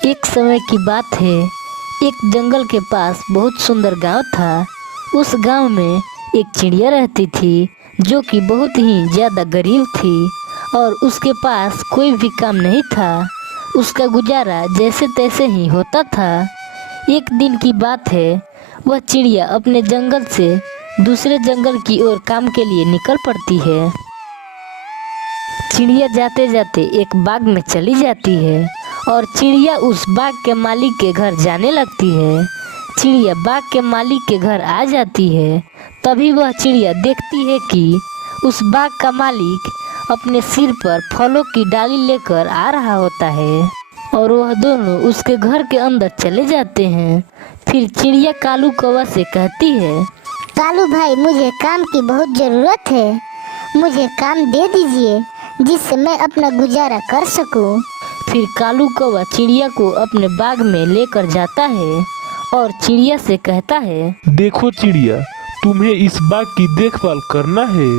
एक समय की बात है, एक जंगल के पास बहुत सुंदर गांव था। उस गांव में एक चिड़िया रहती थी जो कि बहुत ही ज़्यादा गरीब थी और उसके पास कोई भी काम नहीं था। उसका गुजारा जैसे तैसे ही होता था। एक दिन की बात है, वह चिड़िया अपने जंगल से दूसरे जंगल की ओर काम के लिए निकल पड़ती है। चिड़िया जाते जाते एक बाग में चली जाती है और चिड़िया उस बाग के मालिक के घर जाने लगती है। चिड़िया बाग के मालिक के घर आ जाती है। तभी वह चिड़िया देखती है कि उस बाग का मालिक अपने सिर पर फलों की डाली लेकर आ रहा होता है और वह दोनों उसके घर के अंदर चले जाते हैं। फिर चिड़िया कालू कौवा से कहती है, कालू भाई, मुझे काम की बहुत ज़रूरत है। मुझे काम दे दीजिए जिससे मैं अपना गुजारा कर सकूं। फिर कालू कौवा चिड़िया को अपने बाग में लेकर जाता है और चिड़िया से कहता है, देखो चिड़िया, तुम्हें इस बाग की देखभाल करना है।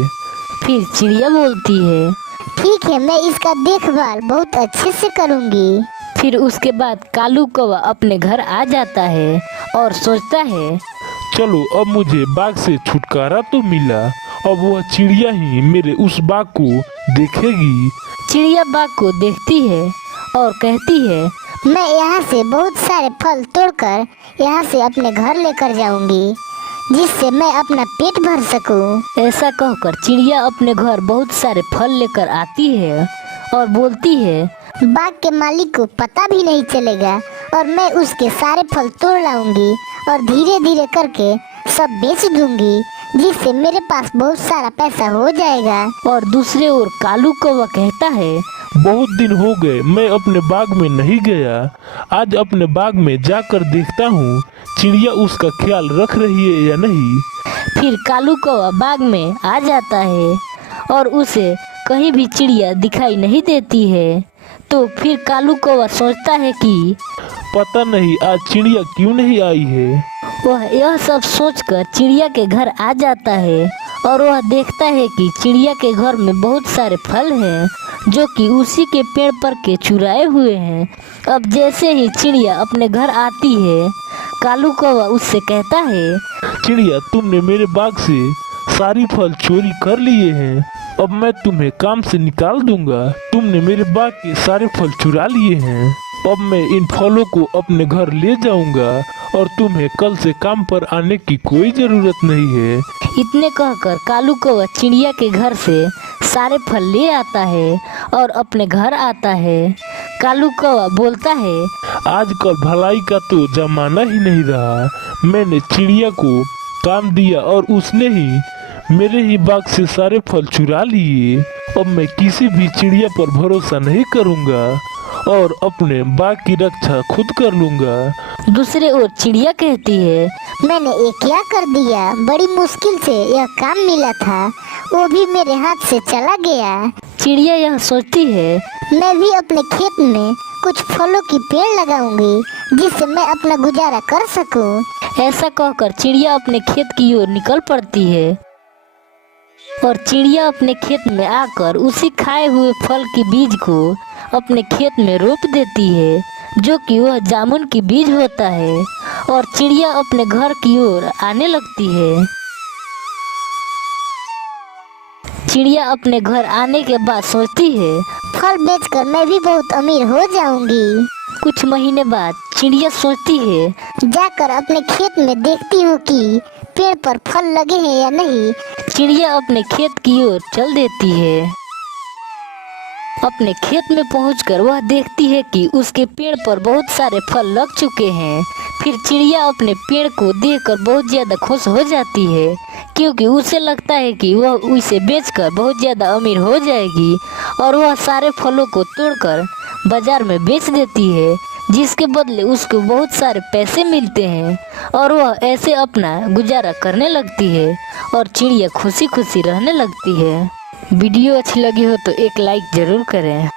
फिर चिड़िया बोलती है, ठीक है, मैं इसका देखभाल बहुत अच्छे से करूंगी। फिर उसके बाद कालू कौवा अपने घर आ जाता है और सोचता है, चलो अब मुझे बाग से छुटकारा तो मिला। अब वह चिड़िया ही मेरे उस बाग को देखेगी। चिड़िया बाग को देखती है और कहती है, मैं यहाँ से बहुत सारे फल तोड़कर यहाँ से अपने घर लेकर जाऊंगी जिससे मैं अपना पेट भर सकूं। ऐसा कहकर चिड़िया अपने घर बहुत सारे फल लेकर आती है और बोलती है, बाग के मालिक को पता भी नहीं चलेगा और मैं उसके सारे फल तोड़ लाऊंगी और धीरे धीरे करके सब बेच दूंगी जिससे मेरे पास बहुत सारा पैसा हो जाएगा। और दूसरे ओर कालू कौवा कहता है, बहुत दिन हो गए मैं अपने बाग में नहीं गया। आज अपने बाग में जाकर देखता हूँ चिड़िया उसका ख्याल रख रही है या नहीं। फिर कालू कौवा बाग में आ जाता है और उसे कहीं भी चिड़िया दिखाई नहीं देती है। तो फिर कालू कौवा सोचता है कि पता नहीं आज चिड़िया क्यों नहीं आई है। वह यह सब सोचकर चिड़िया के घर आ जाता है और वह देखता है कि चिड़िया के घर में बहुत सारे फल हैं जो कि उसी के पेड़ पर के चुराए हुए हैं। अब जैसे ही चिड़िया अपने घर आती है, कालू कौवा उससे कहता है, चिड़िया, तुमने मेरे बाग से सारी फल चोरी कर लिए हैं। अब मैं तुम्हें काम से निकाल दूंगा। तुमने मेरे बाग के सारे फल चुरा लिए हैं। अब मैं इन फलों को अपने घर ले जाऊंगा और तुम्हें कल से काम पर आने की कोई जरूरत नहीं है। इतने कहकर कालू कौवा चिड़िया के घर से सारे फल ले आता है और अपने घर आता है। कालू कौवा बोलता है, आजकल भलाई का तो जमाना ही नहीं रहा। मैंने चिड़िया को काम दिया और उसने ही मेरे ही बाग से सारे फल चुरा लिए। अब मैं किसी भी चिड़िया पर भरोसा नहीं करूंगा और अपने बाग की रक्षा खुद कर लूंगा। दूसरे ओर चिड़िया कहती है, मैंने ये क्या कर दिया। बड़ी मुश्किल से यह काम मिला था, वो भी मेरे हाथ से चला गया। चिड़िया यह सोचती है, मैं भी अपने खेत में कुछ फलों की पेड़ लगाऊंगी जिससे मैं अपना गुजारा कर सकूं। ऐसा कहकर चिड़िया अपने खेत की ओर निकल पड़ती है और चिड़िया अपने खेत में आकर उसी खाए हुए फल के बीज को अपने खेत में रोप देती है जो कि वह जामुन की बीज होता है। और चिड़िया अपने घर की ओर आने लगती है। चिड़िया अपने घर आने के बाद सोचती है, फल बेचकर मैं भी बहुत अमीर हो जाऊंगी। कुछ महीने बाद चिड़िया सोचती है, जाकर अपने खेत में देखती हूँ कि पेड़ पर फल लगे हैं या नहीं। चिड़िया अपने खेत की ओर चल देती है। अपने खेत में पहुंचकर वह देखती है कि उसके पेड़ पर बहुत सारे फल लग चुके हैं। फिर चिड़िया अपने पेड़ को देखकर बहुत ज़्यादा खुश हो जाती है क्योंकि उसे लगता है कि वह उसे बेचकर बहुत ज़्यादा अमीर हो जाएगी और वह सारे फलों को तोड़कर बाजार में बेच देती है जिसके बदले उसको बहुत सारे पैसे मिलते हैं और वह ऐसे अपना गुजारा करने लगती है और चिड़िया खुशी खुशी रहने लगती है। वीडियो अच्छी लगी हो तो एक लाइक ज़रूर करें।